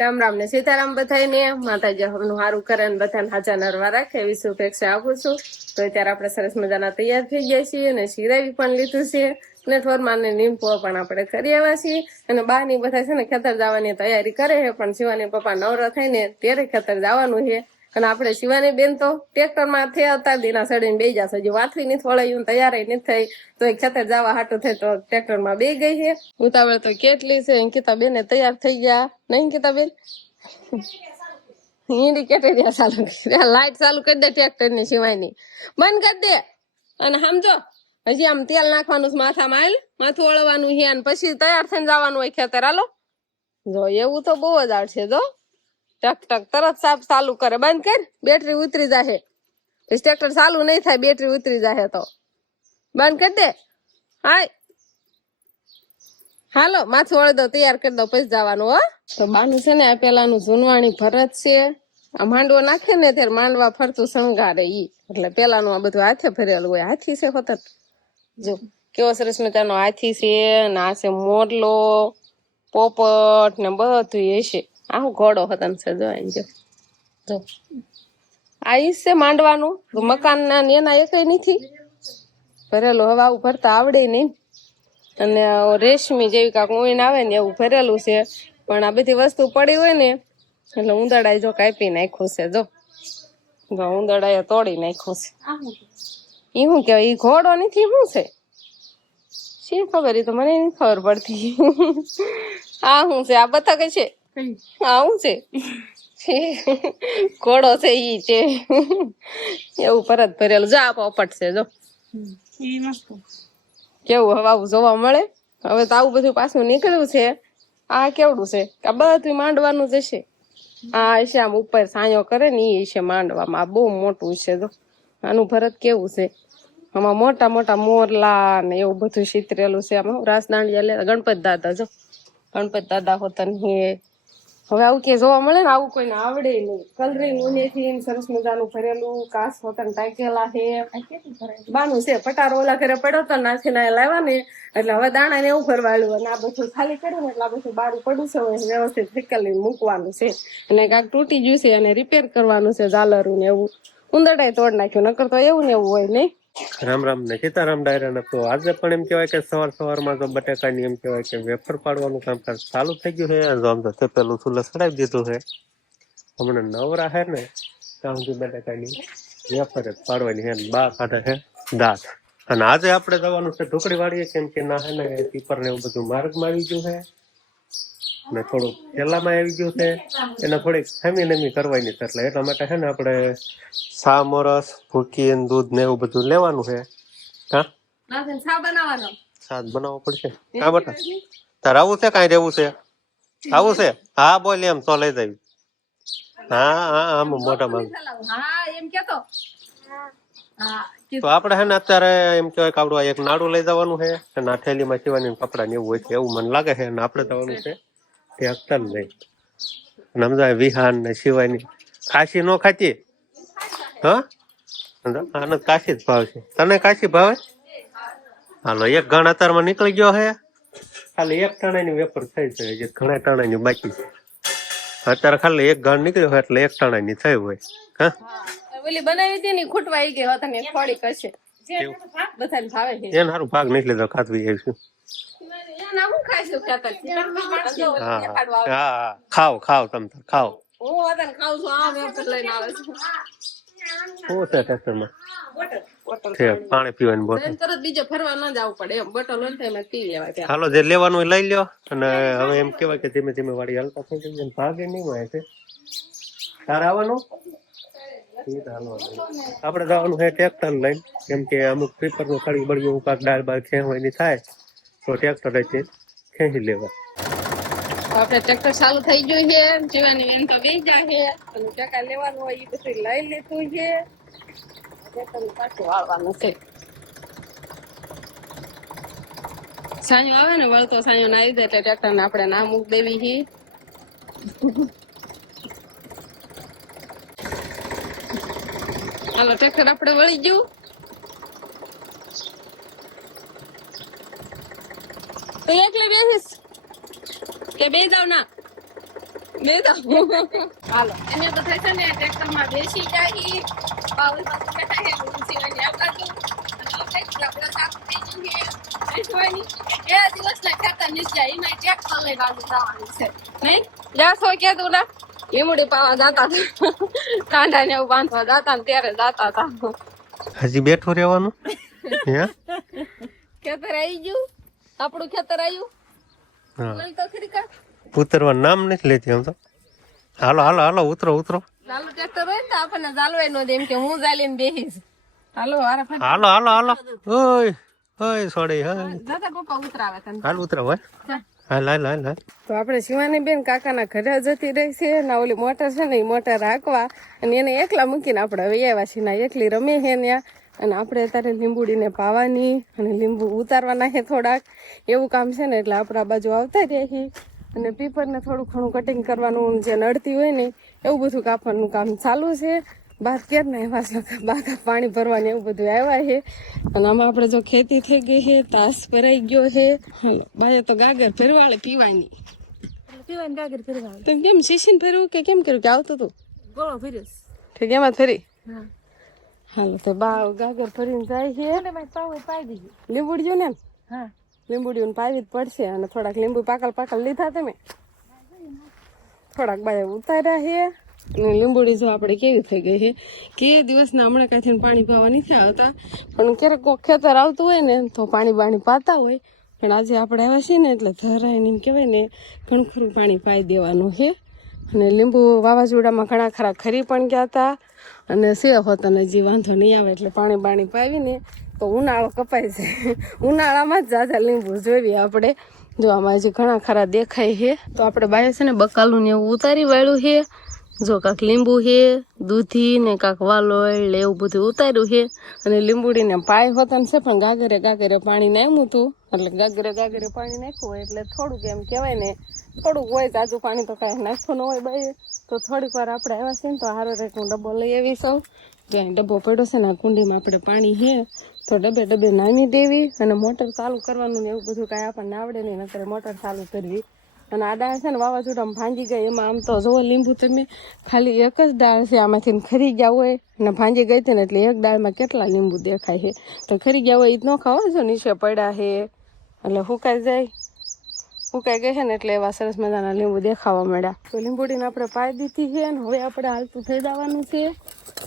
રામ રામ ને સીતારામ બધાને માતાજી હમનું સારું કરે ને બધાને હાજા નરવા રાખે એવી શુભેચ્છા આપું છું. તો અત્યારે આપણે સરસ મજાના તૈયાર થઈ ગયા છીએ અને શિરાવી પણ લીધું છે અને થોરમાં ને લીંબુ પણ આપણે કરી આવ્યા છીએ અને બહારની બધા છે ને ખેતર જવાની તૈયારી કરે છે પણ શિવાની પપ્પા નવરો થાય ને ત્યારે ખેતર જવાનું છે. અને આપણે શિવાની બેન તો ટ્રેક્ટરમાં થયા હતા દીના સડીને બે જશે હજુ વાથરી નથી વળાયું તૈયાર નથી થઈ તો એ ખેતર જવા હાટું થઈ તો ટ્રેક્ટરમાં બે ગઈ છે. ઉતાવળ તો કેટલી છે અંકિતા બેન તૈયાર થઈ ગયા નહીં અંકિતા બેન? ઇન્ડિકેટર ચાલુ કરી લાઈટ ચાલુ કરી દે ટ્રેક્ટર ની સિવાયની બંધ કરી દે અને સમજો હજી આમ તેલ નાખવાનું માથામાં આવેલ માથું વળવાનું છે અને પછી તૈયાર થઈને જવાનું હોય ખેતર. હાલો જો એવું તો બહુ જ આવશે જો ટક ટક તરત સાફ ચાલુ કરે બંધ કર બેટરી ઉતરી જાહે પછી ટ્રેક્ટર ચાલુ નહીં થાય બેટરી ઉતરી જાહે તો બંધ કરી દે. હાય હાલો માથું વળી દો તૈયાર કરી દો પછી જવાનું. હો તો બાનું છે ને આ પેલાનું જૂનવાણી ભરત છે આ માંડવો નાખે ને ત્યારે માંડવા ફરતું શણગારે ઈ એટલે પેલાનું આ બધું હાથે ભરેલું હોય. હાથી છે હોત જો કેવો સરસ મજાનો હાથી છે ને આ છે મોરલો પોપટ ને બધું એ છે. આવું ઘોડો હતો છે જો જો આ ઈ છે માંડવાનું મકાન ના એના એક નથી ભરેલું. હવે આવું ભરતા આવડે નહીં અને રેશમી જેવી કાંક ઊંઘ આવે ને એવું ભરેલું છે પણ આ બધી વસ્તુ પડી હોય ને એટલે ઉંદરડાએ જો કાપી નાખ્યું છે જો ઉંદરડાએ તોડી નાખ્યું છે. ઈ શું કેવાય ઈ ઘોડો નથી શું છે શી ખબર ઈ તો મને નથી ખબર પડતી. આ શું છે આ બતા કઈ છે આ શું છે ઘોડો છે ઈ છે એવું પરત ભરેલું જો આ પોપટ છે જો કેવું હવે આવું જોવા મળે. હવે તો આવું બધું પાછું નીકળ્યું છે. આ કેવડું છે આ બધું માંડવાનું જ હશે. આ હશે આમ ઉપર સાયો કરે ને એ છે માંડવામાં આ બહુ મોટું છે જો આનું ભરત કેવું છે આમાં મોટા મોટા મોરલા ને એવું બધું ચિતરેલું છે. આમાં રાસ દાંડિયા લે ગણપત દાદા જો ગણપત દાદા હોતા ને હવે આવું કે જોવા મળે ને આવું કોઈને આવડે નહીં. કલરિંગ ઉનેથી સરસ મજાનું ભરેલું કાચ હોતા ટાકેલા છે બાનું છે પટારો ઓલા ઘરે પડ્યો તો નાખીને લાવ્યા ને એટલે હવે દાણા ને એવું ભરવાળ્યું અને આ બધું ખાલી કર્યું ને એટલે આ બધું બારું પડ્યું છે વ્યવસ્થિત ફિકલી મૂકવાનું છે અને કાંક તૂટી ગયું છે અને રિપેર કરવાનું છે ઝાલરું ને એવું. ઉંદરડાએ તોડ નાખ્યું નકર તો એવું ને એવું હોય નહીં. રામ રામ ને સીતારામ ડાયરા તો આજે પણ એમ કેવાય કે સવારમાં તો બટાકાની એમ કેવાય કે વેફર પાડવાનું કામકાજ ચાલુ થઈ ગયું છે. આમ તો પેલું ચૂલે ચડાવી દીધું છે હમણાં નવરા છે ને ત્યાં સુધી બટાકાની વેફર જ પાડવાની છે. બા કાઢે છે દાંત અને આજે આપણે જવાનું છે ઢોકળી વાળીએ કેમ કે ના હે ને પીપર ને એવું બધું માર્ગમાં આવી ગયું છે ને થોડુંક પેલામાં આવી ગયું છે એને થોડીક ખામી નમી કરવાની છે એટલે એટલા માટે છે ને આપણે સા મોરસ ભૂકી દૂધ ને એવું બધું લેવાનું છે. હા સાદ બનાવવો પડશે. હા બટા તારે આવું છે કઈ રહેવું છે આવું છે? હા બોલ એમ તો લઈ જવી. હા હા આમ મોટા માંગ તો આપડે છે ને અત્યારે એમ કેવાય કે આપડું એક નાડું લઈ જવાનું છે અને આ થેલીમાં સીવાની કપડા ને એવું હોય છે એવું મને લાગે છે. અને આપડે જવાનું છે તે અખ્તર લઈ સમજાય વિહાન ને સિવાયની કાશી નો ખાતી હા આને કાશી જ ભાવ છે. તને કાશી ભાવે? હાલો એક ગણ અત્યારમાં નીકળી ગયો છે ખાલી એક ટાણાની વેપર થઈ જાય છે ઘણા ટાણાની બાકી છે. અત્યારે ખાલી એક ગણ નીકળ્યો હોય એટલે એક ટાણાની થઈ હોય. હા ઓલી બનાવી હતી ને ખૂટવાઈ ગઈ હોત ને થોડીક હશે બધાને ભાવે છે એને સારું ભાગ નહીં લીધો ખાતવી આવીશું. હા ખાવ ખાવ તમ ખાવ શું છે ટ્રેક્ટરમાં પાણી પીવાની બોટલ તરત બીજો ફરવા ના જવું પડે એમ બોટલ હોય પી લેવાય. હાલો જે લેવાનું હોય લઈ લ્યો અને હવે એમ કેવાય કે ધીમે ધીમે વાળી હાલતા થઈ જાય ભાગે નહીં હોય છે. તારે આવવાનું આપડે જવાનું છે ટ્રેક્ટર લઈને કેમ કે અમુક પેપર નું ખડી બળ્યું કાંક દાળ બાર ખેંચવાની થાય તો ટ્રેક્ટર ખેંચી લેવા. આપણે ટ્રેક્ટર ચાલુ થઈ ગયું છે જીવાની બેન તો બેસી જાય અને ટકા લેવાનું હોય એ બધું લઈ લીધું છે પાછું વાળવાનું છે. સાંયો આવે ને વળતો સાંયો ના આવી જાય એટલે ટ્રેક્ટર ને આપણે ના મૂક દેવી છે. હાલો ટ્રેક્ટર આપણે વળી ગયું તો એકલે બેસીશ કે બે જાવ ના બે તો હાલો એને બધા છે ને ટ્રેક્ટરમાં બેસી જાય બાવલ બાજુ બેઠા છે શિવાની આ બાજુ અને આપણે સાફ થઈ જઈએ શિવાની એ દિવસના ખેતર નીચે એમાં ટ્રેક્ટર લઈ બાજુ જવાનું છે નહીં જાશો કે તું ના લીમડી પાવા જાતા કાંડા ને એવું બાંધવા જાતા ને ત્યારે જાતા હતા હજી બેઠું રહેવાનું હે ખેતર આવી ગયું આપણું ખેતર આવ્યું હા લઈ તો ખરી કા ઉતરવાનું નામ નથી લેતી આમ તો હાલો હાલો હાલો ઉતરો ઉતરો ચાલુ ટ્રેક્ટર હોય ને તો આપણને ચાલવાય નો દે એમ કે હું ચાલીને બેહીશ હાલો હારા ફટ હાલો હાલો હાલો ઓય ઓય સોડી હા દાદા પપ્પા ઉતરાવે તને હાલ ઉતરો ભાઈ હાલ હાલ હાલ હાલ તો આપણે શિવાની બેન કાકાના ઘરે જતી રહી છે ને ઓલી મોટર છે ને એ મોટર રાખવા અને એને એકલા મૂકીને આપણે હવે આવ્યા છીએ ના એકલી રમે છે ત્યાં અને આપણે અત્યારે લીંબુડીને પાવાની અને લીંબુ ઉતારવાના છે થોડાક એવું કામ છે ને એટલે આપણે આ બાજુ આવતા રહ્યા છીએ અને પીપરને થોડું ઘણું કટિંગ કરવાનું જે નડતી હોય ને એવું બધું કાપવાનું કામ ચાલુ છે બાદ કેર ને એવા બાકા પાણી ભરવાની એવું બધું આવ્યા છે અને આમાં આપણે જો ખેતી થઈ ગઈ છે તાસ ભરાઈ ગયો છે હાલો બાય તો ગાગર ફેરવાળે પીવાની ગાગર ફેરવાળે તો કેમ શીશીને ફેરવું કે કેમ કર્યું કે આવતું હતું ગોળો ફેર્યો ઠીક એમાં જ ફરી હાલો તો બા ગાગર ફરીને જાય છે લીંબુડીઓ ને હા લીંબુડીઓ પાવી જ પડશે અને થોડાક લીંબુ પાકલ લીધા તમે થોડાક બાય ઉતાર્યા છે અને લીંબુડી જો આપણે કેવી થઈ ગઈ છે કે દિવસના હમણાં કાંઈ પાણી પાવા નથી આવતા પણ ક્યારેક કોક ખેતર આવતું હોય ને તો પાણી પાતા હોય પણ આજે આપણે આવ્યા છીએ ને એટલે ધરાઈને એમ કહેવાય ને ઘણું ખરું પાણી પાઈ દેવાનું છે અને લીંબુ વાવાઝોડામાં ઘણા ખરા ખરી પણ ગયા હતા અને સેવ હોતા ને જે વાંધો નહીં આવે એટલે પાણી પાવીને તો ઉનાળો કપાય છે ઉનાળામાં જ જાજા લીંબુ જોઈએ આપણે જો આમાં હજી ઘણા ખરા દેખાય છે તો આપણે બાય છે ને બકાલું ને એવું ઉતારી વાળ્યું છે જો કાંક લીંબુ છે દૂધી ને કાંક વાલોળ એવું બધું ઉતાર્યું છે અને લીંબુડીને પાય હોતા છે પણ ગાગરે પાણી નાખ્યું હતું એટલે ગાગરે પાણી નાખ્યું હોય એટલે થોડુંક એમ કહેવાય ને થોડુંક હોય તાજું પાણી તો કાંઈ નાખવું ન હોય બાય તો થોડીક વાર આપણે આવ્યા છે ને તો હારો રેકનો ડબ્બો લઈ આવી સૌ જો અહીં ડબ્બો પડ્યો છે ને આ કુંડીમાં આપણે પાણી છે તો ડબ્બે નામી દેવી અને મોટર ચાલુ કરવાનું ને એવું બધું કાંઈ આપણને આવડે નહીં નકર મોટર ચાલુ કરવી અને આ દાળ છે ને વાવાઝોડામાં ભાંગી ગઈ એમાં આમ તો જુઓ લીંબુ તમે ખાલી એક જ દાળ છે આમાંથી ખરી ગયા હોય અને ભાંગી ગઈ હતી ને એટલે એક દાળમાં કેટલા લીંબુ દેખાય છે તો ખરી ગયા હોય એ જ ન ખાવા જો નીચે પડ્યા છે એટલે સુકાઈ ગઈ છે ને એટલે એવા સરસ મજાના લીંબુ દેખાવા મળ્યા તો લીંબુડીને આપણે પાઈ દીધી છે અને હવે આપણે હાલતું થઈ જવાનું છે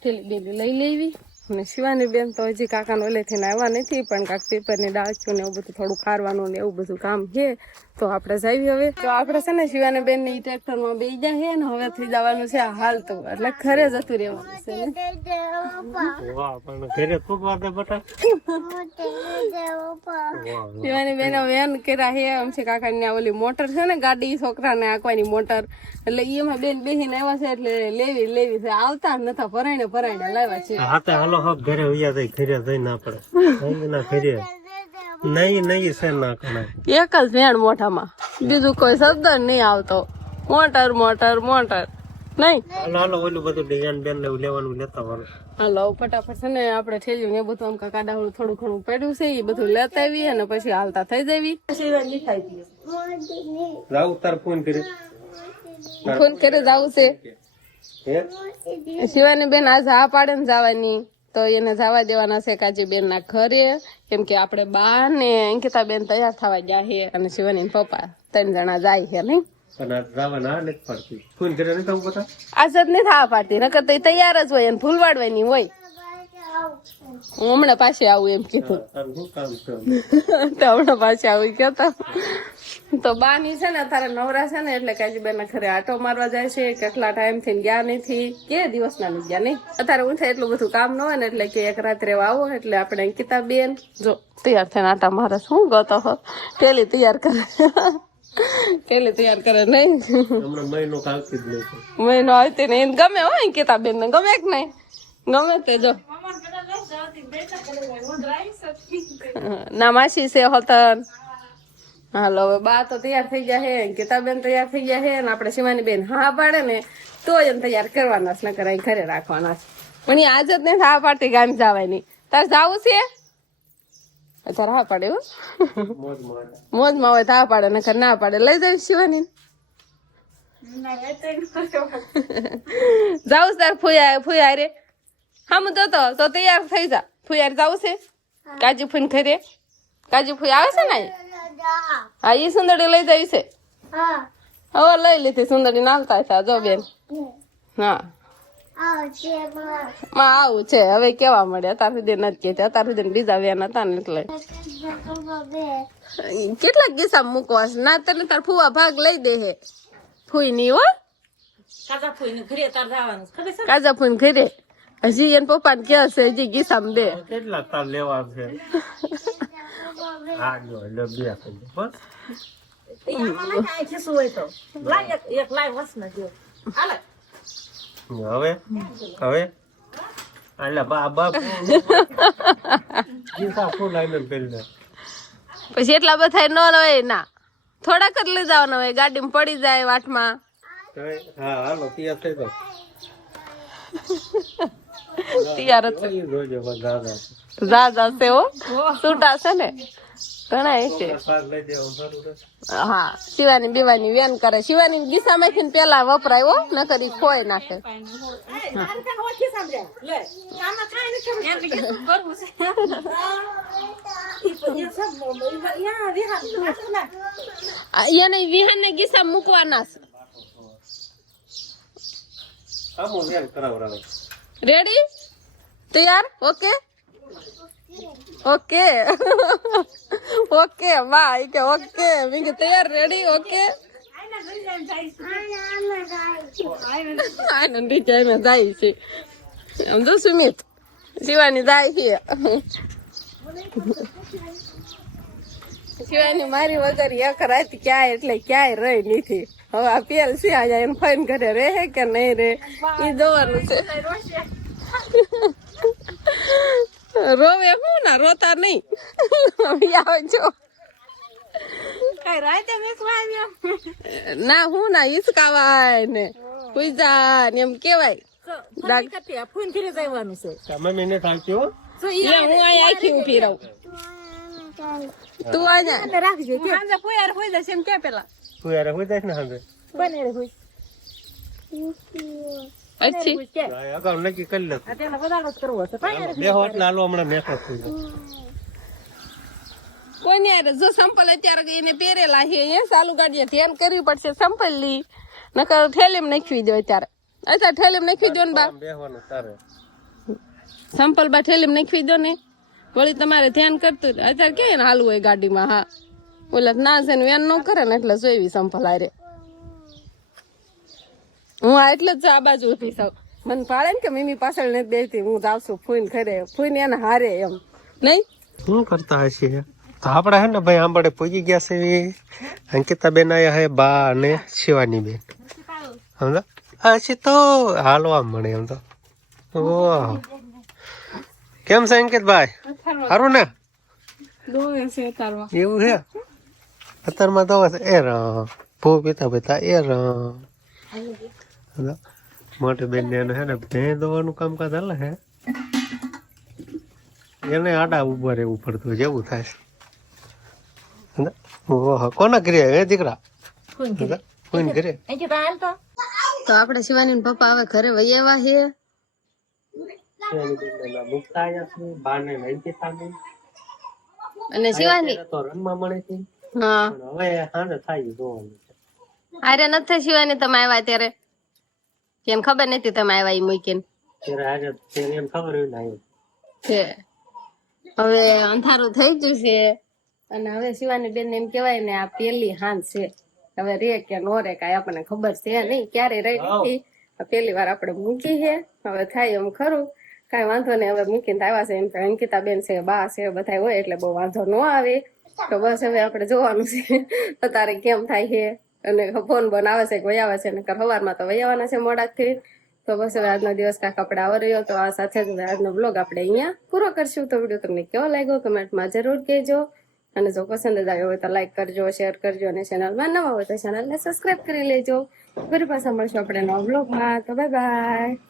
થેલી બેલી લઈ લેવી અને શિવાની બેન તો હજી કાકાને ઓલેથી આવ્યા નથી પણ કાંક પીપરની ડાળચું ને એવું બધું થોડું ખારવાનું ને એવું બધું કામ છે તો આપણે જઈએ હવે તો આપણે છે ને શિવાની બેન ને ટ્રેક્ટરમાં બેસી જાય છે ને હવે થઈ જવાનું છે હાલતું એટલે ઘરે જતું રહેવાનું છે શિવાની બેન વેન કર્યા છે આમ છે કાકાની ઓલી મોટર છે ને ગાડી છોકરાને આંકવાની મોટર એટલે એમાં બેન બેસીને આવ્યા છે એટલે લેવી છે આવતા જ નતા પરાયણે લાવ્યા છે હાલો હક ઘરે વયા જાય ઘરે જઈ ના પડે ના ઘરે નહીં છે ના કરે એક જ ભેણ મોઢામાં બીજું કોઈ શબ્દ નહીં આવતો મોટર નહીં હાલો ઓલું બધું ડિઝાઇન બેન ને લેવાનું લેતા વાળું હાલો ફટાફટ છે ને આપણે થેલ્યું ને બધું આમ કાકાડાનું થોડું ઘણું પડ્યું છે એ બધું લેતા આવી અને પછી હાલતા થઈ જવી રાવ તાર ફોન કરી જવું છે શિવાની બેન આજ હા પાડે ને જવાની તો એને જવા દેવાના છે કાજી બેન ના ઘરે કેમ કે આપણે બા ને અંકિતા બેન તૈયાર થવા ગયા છે અને શિવાની પપ્પા 3 જણા જાય છે નહીં આજ જ નહીં થવા પાડતી નકર તો તૈયાર જ હોય અને ફૂલવાડવાની હોય હું હમણાં પાછી આવું એમ કીધું તો હમણાં પાછી આવું કેતા તો બાની છે ને તારે નવરા છે ને એટલે કાજી બેન ઘરે આટો મારવા જાય છે કેટલા ટાઈમ થી ગયા નથી કે દિવસના નથી ગયા નહીં અત્યારે હું થાય એટલું બધું કામ ન હોય ને એટલે કે એક રાત રહેવા આવો એટલે આપણે અંકિતા બેન જો તૈયાર થઈને આટા મારે શું ગતો હો પેલી તૈયાર કરે નહીં મહિનો આવતી ને એને ગમે હોય અંકિતા બેન ને ગમે કે નહીં ગમે તે જો ના માસી છે હોતન હાલો હવે બા તો તૈયાર થઈ ગયા છે અંકિતા બેન તૈયાર થઈ ગયા છે અને આપણે શિવાની બેન હા પાડે ને તો એને તૈયાર કરવાના છે નકર અહીં ઘરે રાખવાના છે પણ આજ જ નહીં હા પાડતી ગામ જવાય નહીં તારે જવું છે અત્યારે હા પાડે મોજમાં હોય તો હા પાડે નકર ના પાડે લઈ જાય શિવાની જાઉં તાર ફુયા રે હા હું તો તૈયાર થઈ જા ફુયાર જાવું છે કાજુ ફૂન ઘરે કાજુ ફૂઈ આવે છે ને હા એ સુંદરી લઈ જાય છે હવે લઈ લીધી સુંદરી નાલતા છે જો બેન હા માં આવું છે હવે કેવા મળે અત્યાર સુધી નથી કહેતી અત્યાર સુધી બીજા વેન હતા ને એટલે કેટલાક દિશા મૂકવા છે ના તને તાર ફુવા ભાગ લઈ દે હે ફૂઈ ની હો કાજા ફૂઈ ઘરે હજી એને પપ્પા ને કે છે હજી ગીસામ દે કેટલા તાર લેવા છે હા જો લે બે બસ હવે હવે આલા બા ગીસા ફૂલ આઈને પેલી દે પછી એટલા બધા ન હોય ના થોડાક જ લઈ જવાના હોય ગાડીમાં પડી જાય વાટમાં હા હાલો તૈયાર થઈ જાવ તૈયાર જ જોજો બધા જા છે હો છૂટા છે ને ઘણા છે હા શિવાની બીવાની વેન કરે શિવાની દિશામાંથી ને પેલા વપરાય હો નકર ઈ ખોઈ નાખે એને વિહાન ને ગીસા મૂકવાના છે રેડી તૈયાર ઓકે ઓકે ઓકે બાય કે ઓકે મેં કે તૈયાર રેડી ઓકે આનંદ જાય જાય છે એમ તો સુમિત શિવાની જાય છે શિવાની મારી વગર એક રાત ક્યાંય એટલે ક્યાંય રહી નથી હવે આ પેલ છે અહીંયા એને ફાઈન ઘરે રહે કે નહીં રે એ જોવાનું છે રોવે હું ના રોતા નહીં આવજો ના હું ના હિસકાવાય ને પૂજા ને એમ કેવાય ફોન કરી જવાનું છે તમે મને થાક્યો હું અહીં આખી ઉભી રહું તું અહીંયા રાખજો ફોયાર હોય જશે એમ કે પેલા તું યાર હોય જાય ને હવે બને હોય અચ્છી અગાઉ નક્કી કરી લે અત્યારે વધારો કરવો છે બેહો એટલે હાલો હમણાં મેકઅપ થઈ જાય કોઈ નહીં યાર જો સંપલ અત્યારે એને પહેરેલા છે એ ચાલુ ગાડીએ ધ્યાન કરવી પડશે સંપલ લી નકર થેલીમાં નાખવી દો અત્યારે થેલીમાં નાખવી દો ને બા બેહવાનું તારે સંપલ બા થેલીમાં નાખવી દો ને વળી તમારે ધ્યાન કરતું અત્યારે ક્યાં હાલવું હોય ગાડીમાં હા ઓલા ના છે ને વેન ન કરે ને એટલે જોઈવી સંપલ હારે હું આ એટલે જ આ બાજુ ઉભી થાવ મને પાડે ને કે મમ્મી પાછળ નથી બેસતી હું જાઉં છું ફૂઈને ખરે ફૂઈને એને હારે એમ નહીં શું કરતા હશે તો આપડે હે ને ભાઈ આંબળે પૂજી ગયા છે અંકિતા બેન આયા હે બા અને શિવાની બેન સમજા હશે તો હાલવા મળે એમ તો ઓહ કેમ છે અંકિતભાઈ સારું ને એવું છે અત્યારમાં તો એ ભૂ પીતા પીતા એ મોટી બેન ને હે ને ભેં દોવાનું કામકાજ હાલે હે એને આડા ઉભા રહેવું પડતું જેવું થાય ઓહો કોના ઘરે હે દીકરા કોઈને ઘરે તો આપણે શિવાની પપ્પા હવે ઘરે વૈયા છે અને શિવાની તો રમવા મળે છે હા હવે હાને થાય જોવાનું અરે નથી શિવાની તમે આવ્યા ત્યારે કેમ ખબર નથી તમે આવ્યા ઈ મૂકીને ત્યારે આજે એમ ખબર હોય ને છે હવે અંધારું થઈ ગયું છે અને હવે શિવાની બેન એમ કેવાય ને આ પેલી હાંજ છે હવે રે કે નો રે કાંઈ આપણને ખબર છે નહીં ક્યારે રહી નથી પેલી વાર આપણે મૂકી છે હવે થાય એમ ખરું કાંઈ વાંધો નહીં હવે મૂકીને આવ્યા છે એમ અંકિતા બેન છે બા છે બધા હોય એટલે બહુ વાંધો ન આવે તો બસ હવે આપણે જોવાનું છે અત્યારે કેમ થાય છે અને ફોન બનાવે છે કે વૈયાવે છે નકર સવારમાં તો વૈયાવાના છે મોડાથી તો બસ હવે આજનો દિવસ કાંઈક આપણે આવો રહ્યો તો આ સાથે જ આજનો બ્લોગ આપણે અહીંયા પૂરો કરશું તો વિડીયો તમને કેવો લાગ્યો કમેન્ટમાં જરૂર કહેજો અને જો પસંદ જ આવ્યો હોય તો લાઈક કરજો શેર કરજો અને ચેનલમાં નવા હોય તો ચેનલને સબસ્ક્રાઈબ કરી લેજો ફરી પાછા મળશું આપણે નવા બ્લોગમાં તો બાય બાય